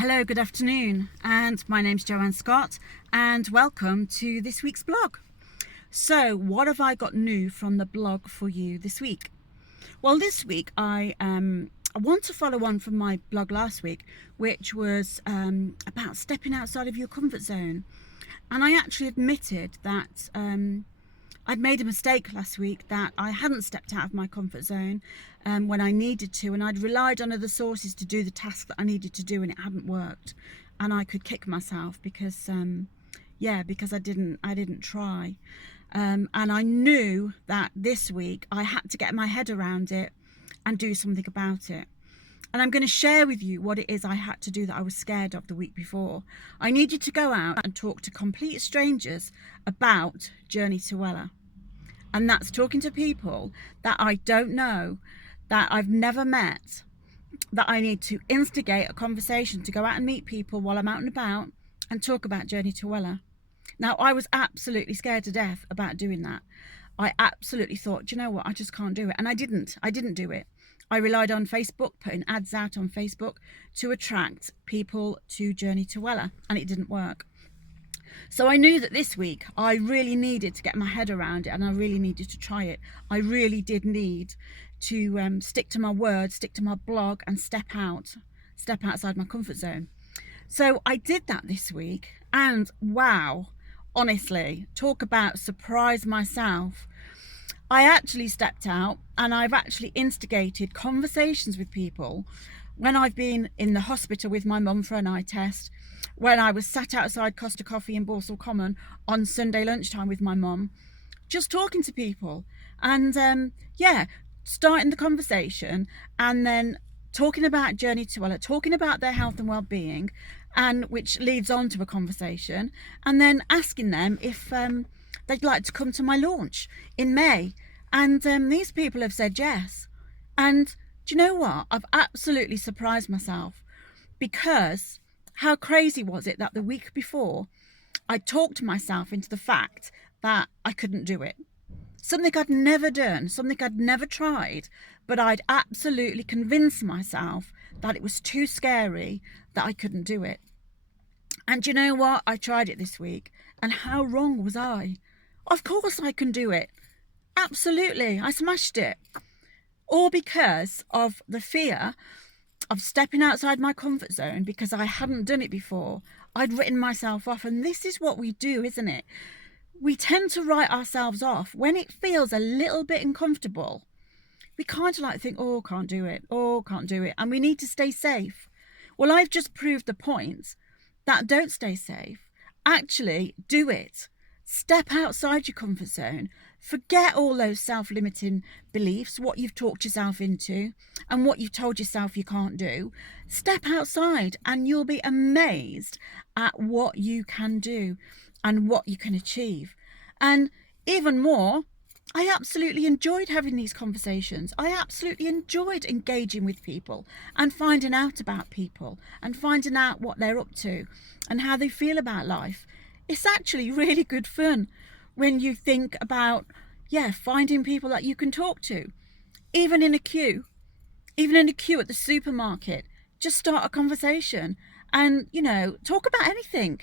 Hello, good afternoon, and my name's Joanne Scott, and welcome to this week's blog. So, what have I got new from the blog for you this week? Well, this week I want to follow on from my blog last week, which was about stepping outside of your comfort zone. And I actually admitted that I'd made a mistake last week, that I hadn't stepped out of my comfort zone when I needed to, and I'd relied on other sources to do the task that I needed to do, and it hadn't worked. And I could kick myself because I didn't try. And I knew that this week I had to get my head around it and do something about it. And I'm going to share with you what it is I had to do that I was scared of the week before. I needed to go out and talk to complete strangers about Journey to Wella. And that's talking to people that I don't know, that I've never met, that I need to instigate a conversation to go out and meet people while I'm out and about and talk about Journey to Wella. Now, I was absolutely scared to death about doing that. I absolutely thought, do you know what, I just can't do it. And I didn't do it. I relied on Facebook, putting ads out on Facebook to attract people to Journey to Wella, and it didn't work. So I knew that this week I really needed to get my head around it, and I really needed to try it. I really did need to stick to my word, stick to my blog, and step outside my comfort zone. So I did that this week, and wow, honestly, talk about surprise myself. I actually stepped out, and I've actually instigated conversations with people when I've been in the hospital with my mum for an eye test, when I was sat outside Costa Coffee in Borsal Common on Sunday lunchtime with my mum, just talking to people and starting the conversation, and then talking about Journey to Wella, talking about their health and well-being, and which leads on to a conversation, and then asking them if they'd like to come to my launch in May. And these people have said yes. And do you know what? I've absolutely surprised myself, because how crazy was it that the week before I talked myself into the fact that I couldn't do it. Something I'd never done, something I'd never tried, but I'd absolutely convinced myself that it was too scary, that I couldn't do it. And do you know what? I tried it this week, and how wrong was I? Of course I can do it. Absolutely, I smashed it. All because of the fear of stepping outside my comfort zone, because I hadn't done it before. I'd written myself off, and this is what we do, isn't it? We tend to write ourselves off when it feels a little bit uncomfortable. We kind of like think, oh, can't do it, and we need to stay safe. Well, I've just proved the point that don't stay safe. Actually, do it. Step outside your comfort zone. Forget all those self-limiting beliefs, what you've talked yourself into and what you've told yourself you can't do. Step outside and you'll be amazed at what you can do and what you can achieve. And even more, I absolutely enjoyed having these conversations. I absolutely enjoyed engaging with people and finding out about people and finding out what they're up to and how they feel about life. It's actually really good fun when you think about, finding people that you can talk to. Even in a queue at the supermarket, just start a conversation and, talk about anything.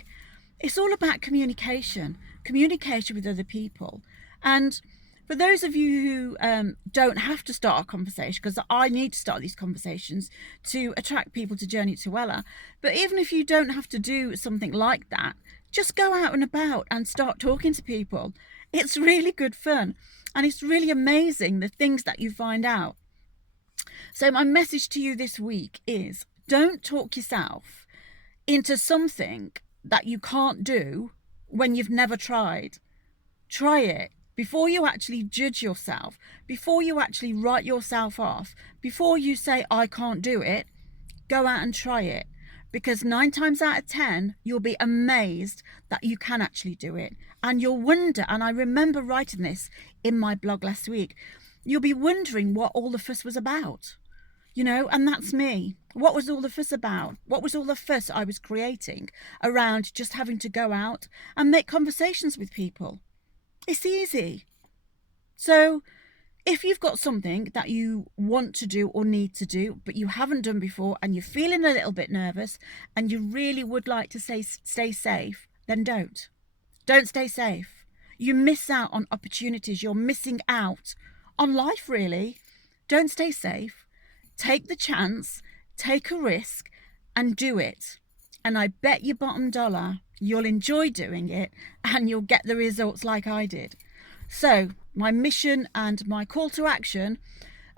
It's all about communication with other people. And for those of you who don't have to start a conversation, because I need to start these conversations to attract people to Journey to Wella, but even if you don't have to do something like that, just go out and about and start talking to people. It's really good fun, and it's really amazing the things that you find out. So my message to you this week is, don't talk yourself into something that you can't do when you've never tried. Try it. Before you actually judge yourself, before you actually write yourself off, before you say, I can't do it, go out and try it. Because 9 times out of 10, you'll be amazed that you can actually do it. And you'll wonder, and I remember writing this in my blog last week, you'll be wondering what all the fuss was about. And that's me. What was all the fuss about? What was all the fuss I was creating around just having to go out and make conversations with people? It's easy. So if you've got something that you want to do or need to do, but you haven't done before and you're feeling a little bit nervous and you really would like to stay safe, then don't. Don't stay safe. You miss out on opportunities. You're missing out on life, really. Don't stay safe. Take the chance, take a risk, and do it. And I bet you bottom dollar you'll enjoy doing it and you'll get the results like I did. So my mission and my call to action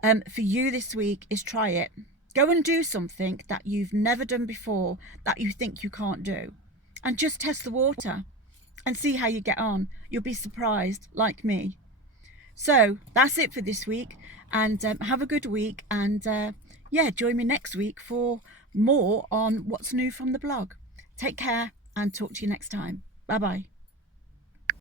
for you this week is try it. Go and do something that you've never done before that you think you can't do, and just test the water and see how you get on. You'll be surprised, like me. So that's it for this week, and have a good week, and yeah, join me next week for more on what's new from the blog. Take care and talk to you next time. Bye bye.